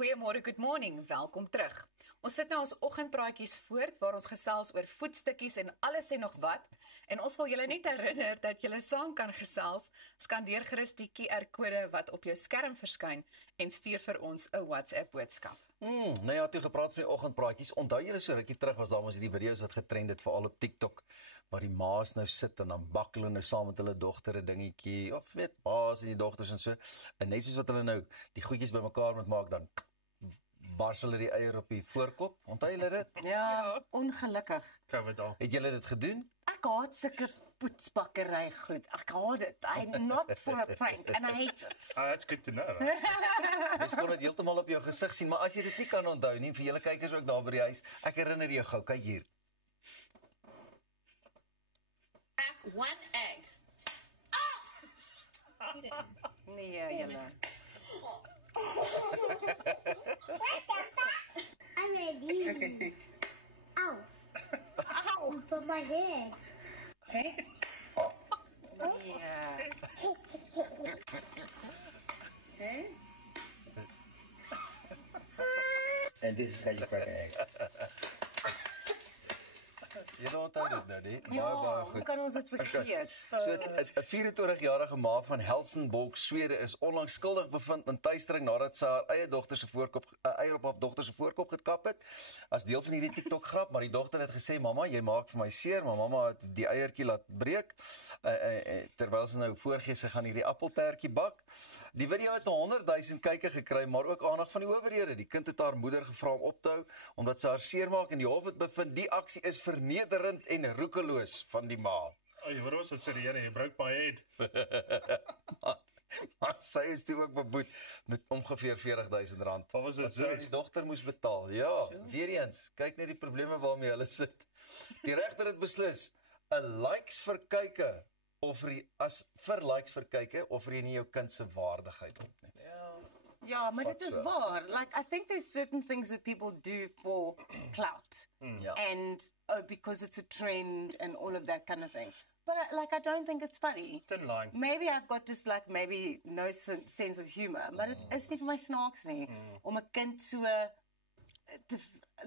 Goeiemôre, good morning, welkom terug. Ons sit nou ons oggendpraatjies voort waar ons gesels oor voetstukkies en alles en nog wat. En ons wil julle net herinner dat julle saam kan gesels. Skandeer gerus die QR-kode wat op jou skerm verskyn en stuur vir ons 'n WhatsApp boodskap. Nou ja, toe gepraat van die oggendpraatjies. Onthou julle so rukkie terug was daar mos hierdie video's wat getrend het veral op TikTok waar die ma's nou sit en dan bak hulle nou saam met hulle dogter 'n dingetjie of weet pa's en die dogters en so. En net soos wat hulle nou die goedjies bymekaar moet maak dan bars hulle die eier op die voorkop. Onthou julle dit? Ja, ongelukkig. Het julle dit gedoen? Ek haat sulke poetsbakkery goed. Ek haat dit. I'm not for a prank and I hate it. That's good to know. Mens kon dit heeltemal op jou gesig sien, maar as jy dit nie kan onthou nie, vir julle kykers ook daar by die huis, ek herinner jou gou, kyk hier. Crack one egg. Nee, julle. I'm ready. Okay. Ow. Ow. For my head. Okay. Yeah. Okay. And this is how you crack an egg. Jy onthou dit nou, nie? Ja, Baie hoe goed. kan ons dit vergeet? So 'n 24-jarige ma van Helsingborg, Swede is onlangs skuldig bevind in tuistering nadat sy haar eie dogter se eier op haar dogter se voorkop gekap het as deel van hierdie TikTok grap, maar die dogter het gesê mamma, jy maak vir my seer, maar mamma het die eiertjie laat breek terwyl sy nou voorgee sy gaan hierdie appeltertjie bak. Die video het 100,000 kykke gekry, maar ook aandag van die owerhede. Die kind het haar moeder gevra om op te hou omdat sy haar seermaak en die hof het bevind die aksie is vernederend en roekeloos van die ma. Oh, jy was dit serieus, jy broke my head. Maar sy is toe ook beboet met ongeveer R40,000. Wat was dit? Wat sy aan die dogter moes betaal. Ja, weer eens, kyk net die probleme waarmee hulle sit. Die regter het beslis, 'n likes vir kyke vir likes vir kyke offer jy nie jou kind se waardigheid op nie. Ja, maar dit is so. waar. Like, I think there's certain things that people do for clout. Ja. And because it's a trend and all of that kind of thing. But I don't think it's funny. Thin line. Maybe I've got just like maybe no sense of humor, maar dit is nie vir my snaaks nie om 'n kind so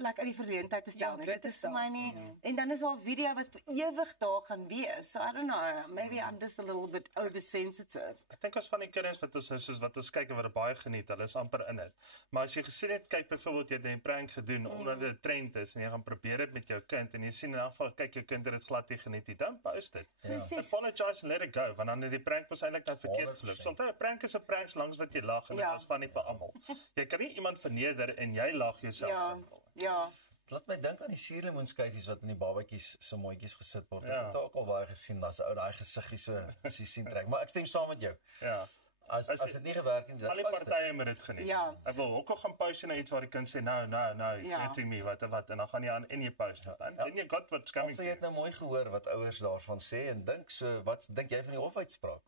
like aan die verleentheid te stel. Ja, nie. bloot Dit te is stel. vir my nie. En dan is daar 'n video wat vir ewig daar gaan wees. So I don't know, maybe I'm just a little bit oversensitive. Ek dink ons van die kinders wat ons soos wat ons kyk en wat dit baie geniet, hulle is amper in dit. Maar as jy gesien het, kyk byvoorbeeld jy het 'n prank gedoen omdat dit 'n trend is en jy gaan probeer dit met jou kind en jy sien in 'n geval kyk jou kind het dit glad nie geniet nie, dan post dit. Presies. Apologize and let it go, want dan het die prank mos eintlik nou verkeerd geloop. So 'n prank is 'n prank langs wat jy lag en dit Ja. was funny vir almal. Jy kan nie iemand verneder en jy lag jouself Ja, simpel. ja. Laat my dink aan die suurlemoenskyfies wat in die babatjies se mondjies gesit word. Ek Ja. het ook al baie gesien, daar's 'n ou daai gesiggie so jy sien trek. Maar ek stem saam met jou. Ja. As dit nie gewerk het, Al die partye moet dit geniet. Ja. Ek wil ook al gaan post na iets waar die kind sê no, it's Ja. hurting me, wat en dan gaan jy aan en jy post dit. En you got what's coming So to jy het you. nou mooi gehoor wat ouers daarvan sê en dink so, wat dink jy van die hofuitspraak?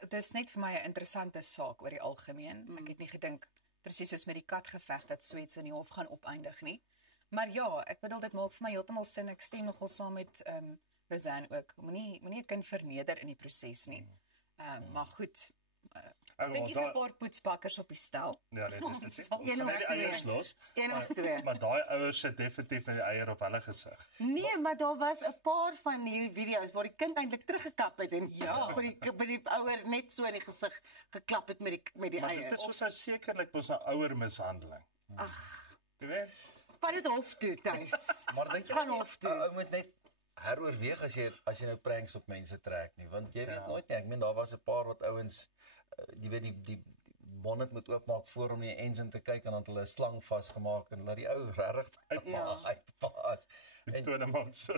Dit is net vir my 'n interessante saak oor die algemeen. Ek het nie gedink presies soos met die katgeveg dat so iets in die hof gaan opeindig nie. Maar ja, ek bedoel dit maak vir my heeltemal sin. Ek stem nogal saam met Roseanne ook. Moenie 'n kind verneder in die proses nie. Maar goed. Ek dink jy's 'n paar poetsbakkers op die stel. Ja, nee, dit is Sal- Een of die twee. eiers los. Een of twee. Maar daai ouers sit definitief met die eier op hulle gesig. Nee, maar daar was 'n paar van die video's waar die kind eintlik teruggekap het en vir die ouer net so in die gesig geklap het met die Maar eier. dit is mos nou sekerlik mos 'n ouer mishandeling. Ag, Jy weet? wat dit hof toe, Tuis. Maar dink jy Gaan hof toe. ou moet net heroorweeg as jy nou pranks op mense trek nie, want jy weet nooit nie. Ek meen daar was 'n paar wat ouens jy weet die bonnet moet oopmaak voor om die engine te kyk en dan het hulle 'n slang vasgemaak en laat die ou regtig uitpaas. Die tweede maand so.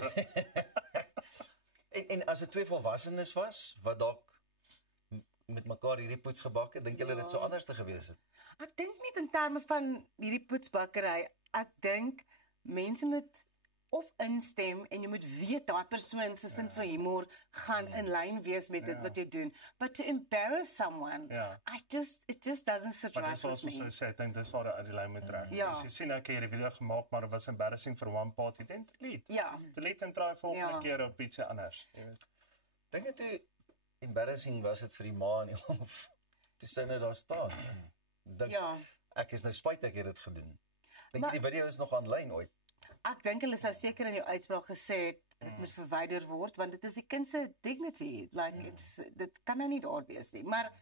En as dit twee volwassenes was wat dalk met mekaar hierdie poets gebak het, dink julle dit sou anders te gewees het? Ek dink nie in terme van hierdie poetsbakkery. Ek dink mense moet of instem en jy moet weet daai persoon se sin van humor gaan in lyn wees met dit wat jy doen. But to embarrass someone, Ja. it just doesn't sit Maar right dis wat with ons me. moet sê, ek dink dis waar die lyn moet trek. Ja. So, as jy sien ek het hierdie video gemaak, maar dit was embarrassing for one party, then delete. Ja. Delete en try volgende Ja. keer op iets anders. Jy weet. Dink dit hoe embarrassing was dit vir die ma en die hof toe sy nou daar staan. Dink Ja. Ek is nou spyt ek het dit gedoen. Dink Maar- jy die video is nog aanlyn ooit? Ek dink hulle sou seker in die uitspraak gesê het dit moet verwyder word want dit is die kind se dignity. Like dit kan nou nie daar wees nie. Maar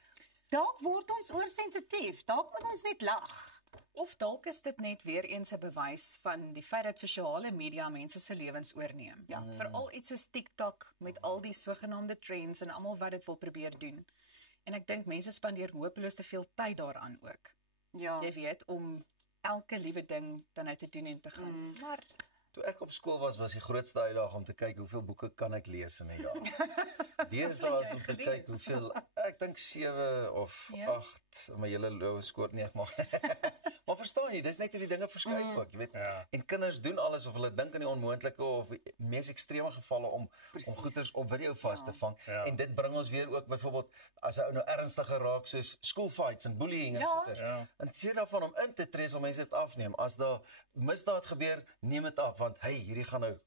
dalk word ons oorsensitief. Dalk moet ons net lag. Of dalk is dit net weer eens 'n bewys van die feit dat sosiale media mense se lewens oorneem. Ja, veral iets soos TikTok met al die sogenaamde trends en almal wat dit wil probeer doen. En ek dink mense spandeer hopeloos te veel tyd daaraan ook. Ja. Jy weet, om elke liewe ding dan uit te doen en te gaan. Maar Toe ek op skool was die grootste uitdaging om te kyk hoeveel boeke kan ek lees in 'n jaar. Deesdae is om te gelees? kyk hoeveel, ek dink 7 of Ja. 8, my hele lowe skoor nie ek maar. Maar verstaan jy, dis net hoe die dinge verskuif ook, jy weet. Ja. En kinders doen alles of hulle dink aan die onmoontlike of die mees ekstreme gevalle om goeders op video vas te vang. Ja. En dit bring ons weer ook byvoorbeeld as 'n ou nou ernstiger raak soos school fights en bullying en Ja. goeders. Ja. En sê daarvan om in te tree sal mense dit afneem. As daar misdaad gebeur, neem dit af want hey, hierdie gaan nou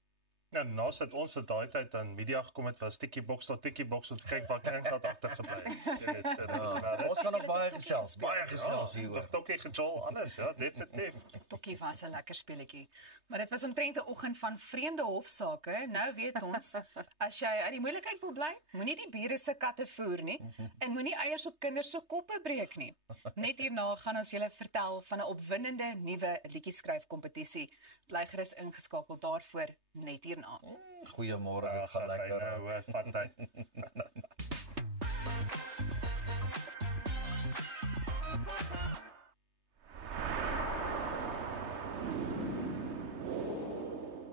Ja, naas dit ons het daai tyd aan media gekom het was Tikkiebox tot Tikkiebox om te kyk waar kerngat agtergebly het. Jy weet, so, dis maar ons kan nog baie Tikkie gesels, speel. baie gesels hieroor. Tokkie gejol anders, ja, definitief. Tokkie was 'n lekker speletjie. Maar dit was omtrent 'n oggend van vreemde hofsaake. Nou weet ons, as jy uit die moeilikheid wil bly, moenie die bure se katte voer nie en moenie eiers op kinders se koppe breek nie. Net hierna gaan ons julle vertel van 'n opwindende nuwe liedjieskryf kompetisie. Bly gerus ingeskakel daarvoor net hierna. Goeiemôre, Ja, dit gaan lekker. Nou, vat hy.